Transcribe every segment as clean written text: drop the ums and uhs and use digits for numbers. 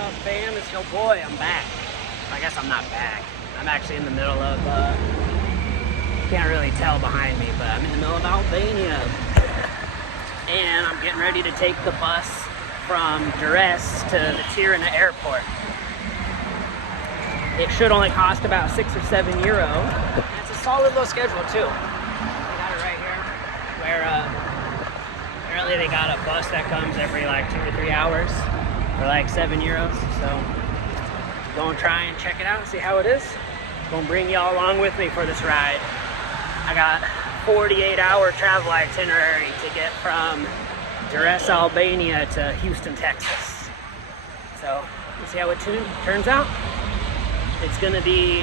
up, fam? It's your boy. I'm back. I guess I'm not back. I'm actually in the middle of, can't really tell behind me, but I'm in the middle of Albania. And I'm getting ready to take the bus from Durrës to the Tirana airport. It should only cost about €6 or €7. It's a solid little schedule too. I got it right here, where apparently they got a bus that comes every like 2 or 3 hours for like €7. So go and try and check it out and see how it is. Gonna bring y'all along with me for this ride. I got 48-hour travel itinerary to get from Durrës, Albania to Houston, Texas. So let's see how it turns out. It's gonna be,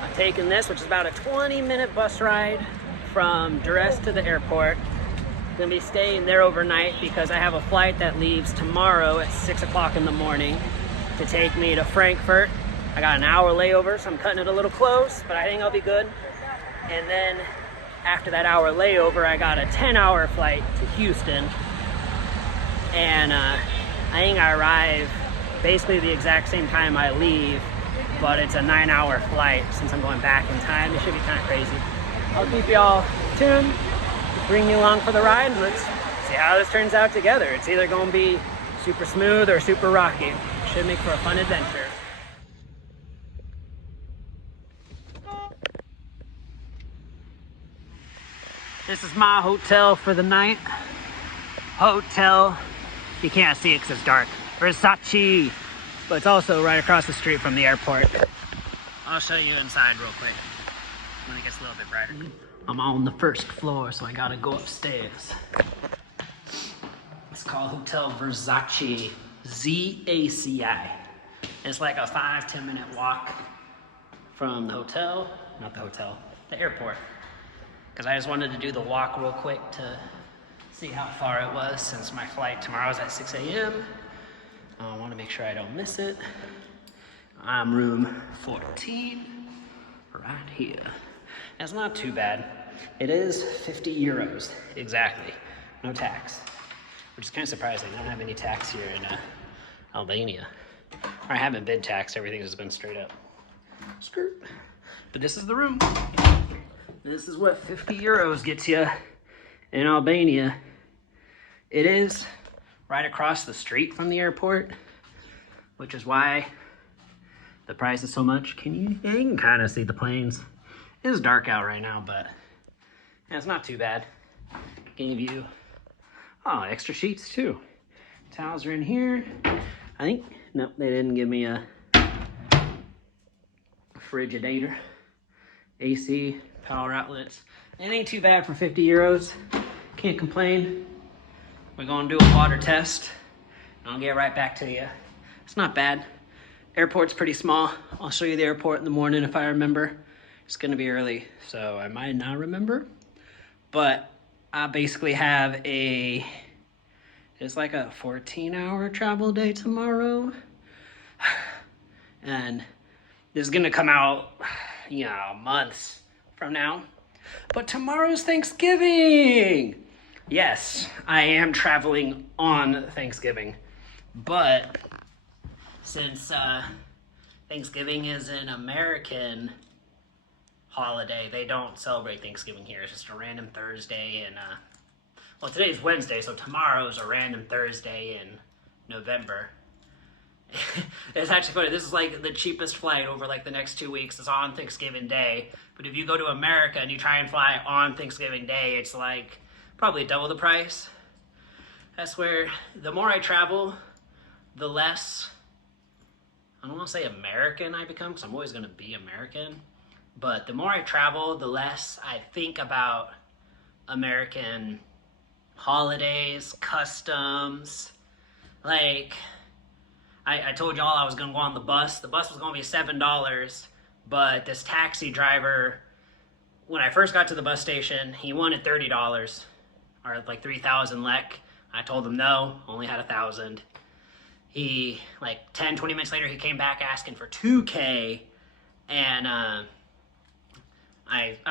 I'm taking this, which is about a 20-minute bus ride from Durrës to the airport. Gonna be staying there overnight because I have a flight that leaves tomorrow at 6 o'clock in the morning to take me to Frankfurt. I got an hour layover, so I'm cutting it a little close, but I think I'll be good. And then after that hour layover, I got a 10-hour flight to Houston. And I think I arrive basically the exact same time I leave, but it's a 9-hour flight since I'm going back in time. It should be kind of crazy. I'll keep y'all tuned, bring you along for the ride, and let's see how this turns out together. It's either going to be super smooth or super rocky. Should make for a fun adventure. This is my hotel for the night. Hotel, you can't see it because it's dark. Versace, but it's also right across the street from the airport. I'll show you inside real quick when it gets a little bit brighter. I'm on the first floor, so I gotta go upstairs. It's called Hotel Versace, Z-A-C-I. It's like a 5-10 minute walk from the hotel, not the hotel, the airport. Because I just wanted to do the walk real quick to see how far it was since my flight tomorrow's at 6 a.m. I want to make sure I don't miss it. I'm room 14, right here. It's not too bad. It is €50, exactly. No tax, which is kind of surprising. I don't have any tax here in Albania. Or I haven't been taxed, everything has been straight up. Skirt. But this is the room. This is what €50 gets you in Albania. It is right across the street from the airport, which is why the price is so much. You can kind of see the planes. It is dark out right now, but it's not too bad. Gave you, extra sheets too. Towels are in here. I think, nope, they didn't give me a Frigidator. AC, power outlets. It ain't too bad for €50. Can't complain. We're gonna do a water test. And I'll get right back to you. It's not bad. Airport's pretty small. I'll show you the airport in the morning if I remember. It's gonna be early, so I might not remember. But I basically have it's like a 14-hour travel day tomorrow. And this is gonna come out, months from now. But tomorrow's Thanksgiving. Yes, I am traveling on Thanksgiving. But since Thanksgiving is an American holiday, they don't celebrate Thanksgiving here. It's just a random Thursday and well, today's Wednesday, so tomorrow's a random Thursday in November. It's actually funny. This is like the cheapest flight over like the next 2 weeks. It's on Thanksgiving Day. But if you go to America and you try and fly on Thanksgiving Day, it's like probably double the price. That's where the more I travel, the less, I don't want to say American I become, because I'm always going to be American. But the more I travel, the less I think about American holidays, customs. Like, I told y'all I was gonna go on the bus. The bus was gonna be $7, but this taxi driver, when I first got to the bus station, he wanted $30, or like 3,000 lek. I told him no, only had 1,000. He, like 10, 20 minutes later, he came back asking for 2K, and I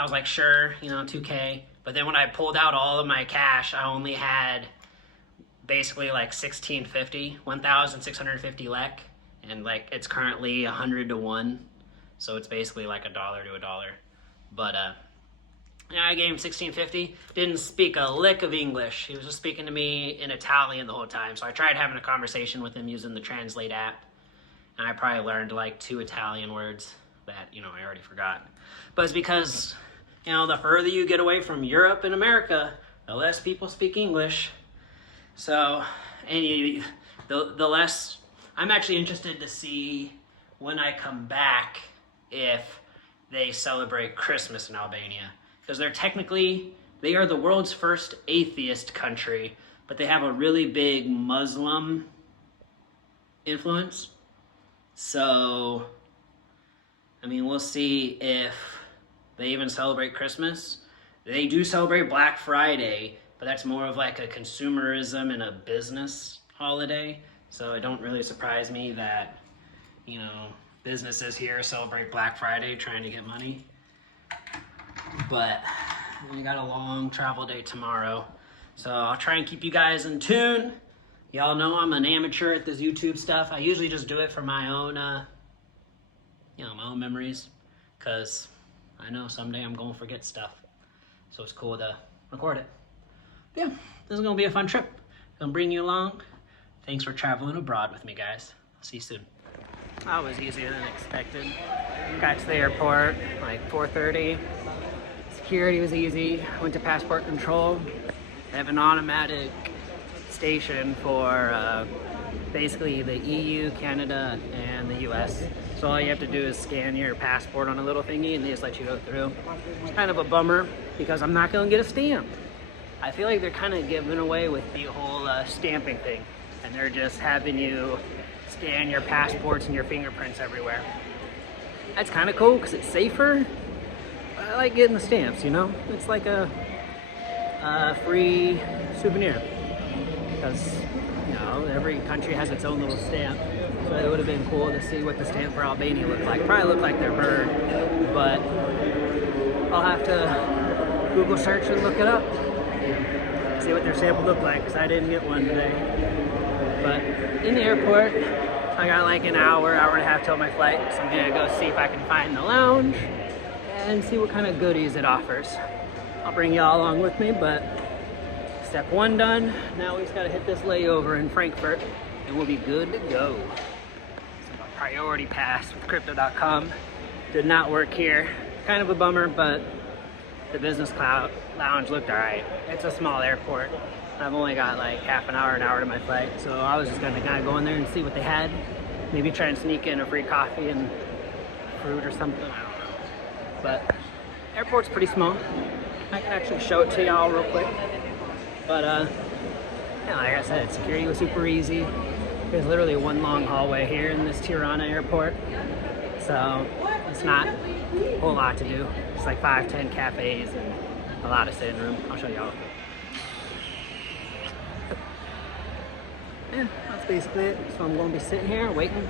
was like, sure, 2K. But then when I pulled out all of my cash, I only had basically like 1,650 lek, and like it's currently 100 to 1, so it's basically like $1 to $1. But yeah, I gave him 1650. Didn't speak a lick of English. He was just speaking to me in Italian the whole time. So I tried having a conversation with him using the Translate app, and I probably learned like 2 Italian words that, you know, I already forgot. But it's because, you know, the further you get away from Europe and America, the less people speak English. So, and the less, I'm actually interested to see when I come back if they celebrate Christmas in Albania. Because they are the world's first atheist country, but they have a really big Muslim influence. So, I mean, we'll see if they even celebrate Christmas. They do celebrate Black Friday, but that's more of like a consumerism and a business holiday. So it don't really surprise me that, you know, businesses here celebrate Black Friday trying to get money. But we got a long travel day tomorrow, so I'll try and keep you guys in tune. Y'all know I'm an amateur at this YouTube stuff. I usually just do it for my own, you know, my own memories, because I know someday I'm going to forget stuff. So it's cool to record it. But yeah, this is going to be a fun trip. I'm going to bring you along. Thanks for traveling abroad with me, guys. I'll see you soon. That was easier than expected. Got to the airport like 4:30. Security was easy. Went to passport control. They have an automatic station for basically the EU, Canada, and the US. So all you have to do is scan your passport on a little thingy and they just let you go through. It's kind of a bummer because I'm not going to get a stamp. I feel like they're kind of giving away with the whole stamping thing, and they're just having you scan your passports and your fingerprints everywhere. That's kind of cool because it's safer. I like getting the stamps, you know? It's like a free souvenir. Because, you know, every country has its own little stamp. So it would have been cool to see what the stamp for Albania looked like. Probably looked like their bird, but I'll have to Google search and look it up. See what their stamp would look like, because I didn't get one today. But in the airport, I got like an hour and a half till my flight, so I'm gonna go see if I can find the lounge and see what kind of goodies it offers. I'll bring y'all along with me, but step 1 done. Now we just gotta hit this layover in Frankfurt and we'll be good to go. So my priority pass with Crypto.com did not work here. Kind of a bummer, but the business lounge looked alright. It's a small airport. I've only got like half an hour to my flight, so I was just gonna kind of go in there and see what they had. Maybe try and sneak in a free coffee and fruit or something, I don't know. But airport's pretty small. I can actually show it to y'all real quick. But yeah, like I said, security was super easy. There's literally one long hallway here in this Tirana airport. So it's not a whole lot to do. It's like 5-10 cafes and a lot of sitting room. I'll show y'all. Yeah, that's basically it. So I'm going to be sitting here waiting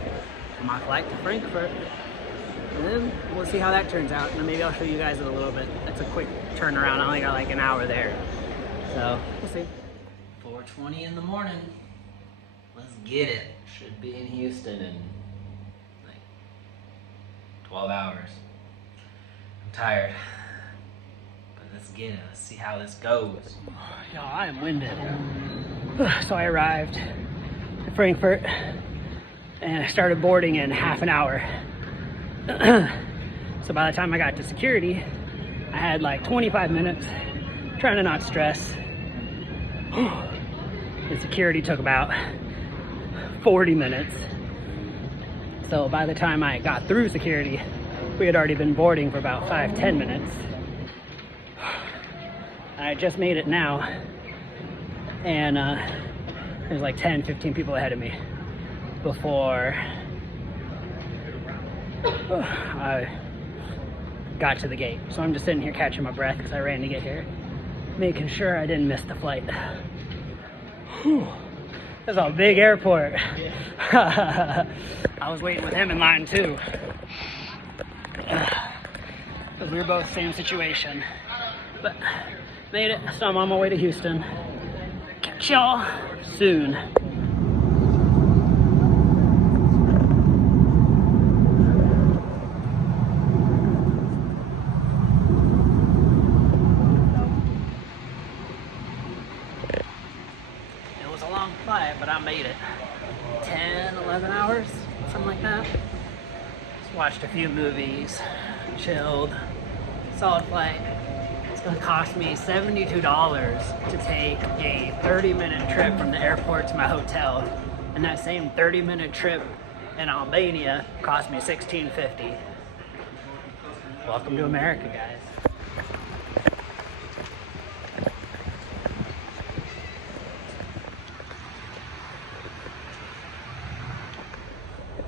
for my flight to Frankfurt. And then we'll see how that turns out. And then maybe I'll show you guys it a little bit. It's a quick turnaround. I only got like an hour there. So we'll see. 4:20 in the morning. Let's get it. Should be in Houston in like 12 hours. I'm tired. But let's get it. Let's see how this goes. Y'all, I am winded. So I arrived in Frankfurt and I started boarding in half an hour. So by the time I got to security, I had like 25 minutes trying to not stress. And security took about 40 minutes. So by the time I got through security, we had already been boarding for about 5-10 minutes. I just made it now. And there's like 10-15 people ahead of me before I got to the gate. So I'm just sitting here catching my breath because I ran to get here, making sure I didn't miss the flight. Whew. That's a big airport. I was waiting with him in line too. Because we were both same situation. But made it, so I'm on my way to Houston. catch y'all soon. It was a long flight, but I made it. 10, 11 hours, something like that. Just watched a few movies, chilled, solid flight. It's gonna cost me $72 to take a 30-minute trip from the airport to my hotel. And that same 30-minute trip in Albania cost me $16.50. Welcome to America, guys.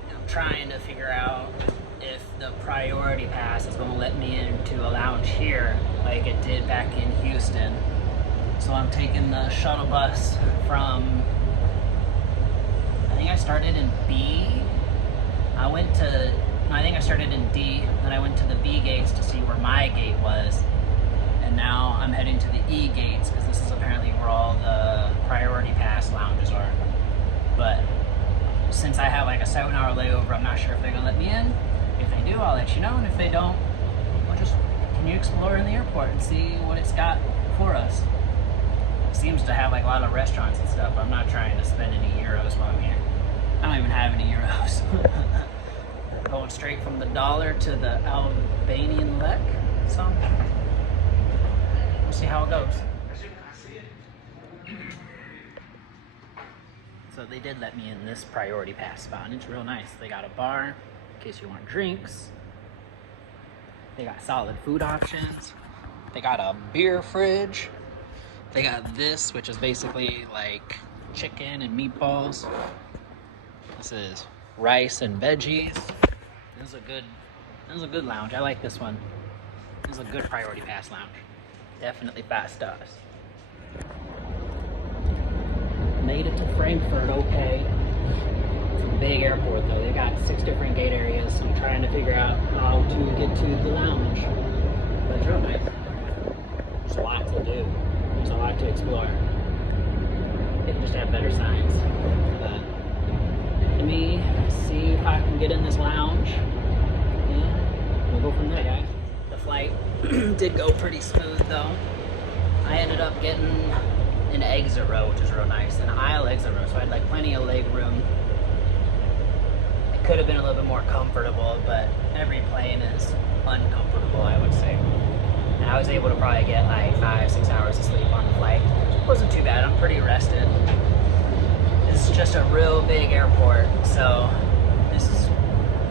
I'm trying to figure out if the priority pass is going to let me into a lounge here like it did back in Houston. So I'm taking the shuttle bus from, I think I started in B. I think I started in D, then I went to the B gates to see where my gate was. And now I'm heading to the E gates because this is apparently where all the priority pass lounges are. But since I have like a 7-hour layover, I'm not sure if they're gonna let me in. If they do, I'll let you know, and if they don't, we'll just continue exploring the airport and see what it's got for us. It seems to have like a lot of restaurants and stuff. I'm not trying to spend any euros while I'm here. I don't even have any euros. Going straight from the dollar to the Albanian lek, so we'll see how it goes. So they did let me in this priority pass spot, and it's real nice. They got a bar in case you want drinks. They got solid food options. They got a beer fridge. They got this, which is basically like chicken and meatballs. This is rice and veggies. This is a good lounge. I like this one. This is a good priority pass lounge. Definitely 5 stars. Made it to Frankfurt okay. It's a big airport though. They got 6 different gate areas, so I'm trying to figure out how to get to the lounge. But it's real nice. There's a lot to do. There's a lot to explore. They can just have better signs. But let me see if I can get in this lounge. And we'll go from there, guys. The flight did go pretty smooth though. I ended up getting an exit row, which is real nice, an aisle exit row, so I had like plenty of leg room. It could have been a little bit more comfortable, but every plane is uncomfortable, I would say. And I was able to probably get like 5-6 hours of sleep on the flight. It wasn't too bad. I'm pretty rested. This is just a real big airport, so this is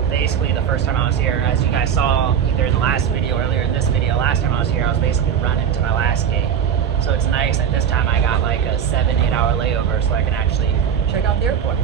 basically the first time I was here. As you guys saw either in the last video or earlier in this video, last time I was here, I was basically running to my last gate. So it's nice that this time I got like a 7-8 hour layover so I can actually check out the airport.